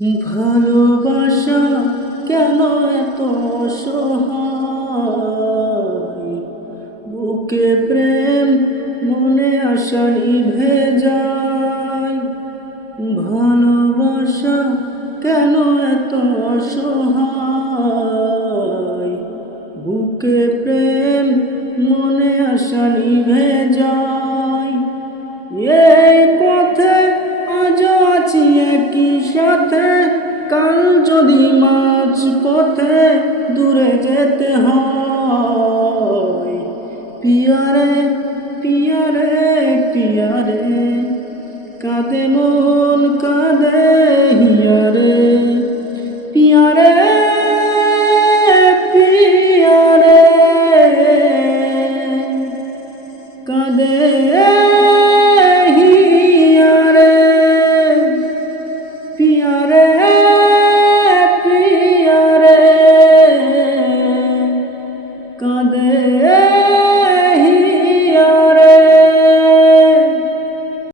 ভালোবাসা কেন এত অসহায়, বুকে প্রেম মনে আশা নিভে যায়। ভালোবাসা কেন এত অসহায়, বুকে প্রেম মনে আশা নিভে যায়। এই পথে আজও আছি একই সাথে, কাল যদি মাঝ পথে দূরে যেতে হয়। পিয়ারে পিয়ারে পিয়ারে, কাঁদে মন কাঁদে হিয়ারে। পিয়ারে পিয়ারে, কাঁদে পিয়ারে পিয়ারে, কাঁদে।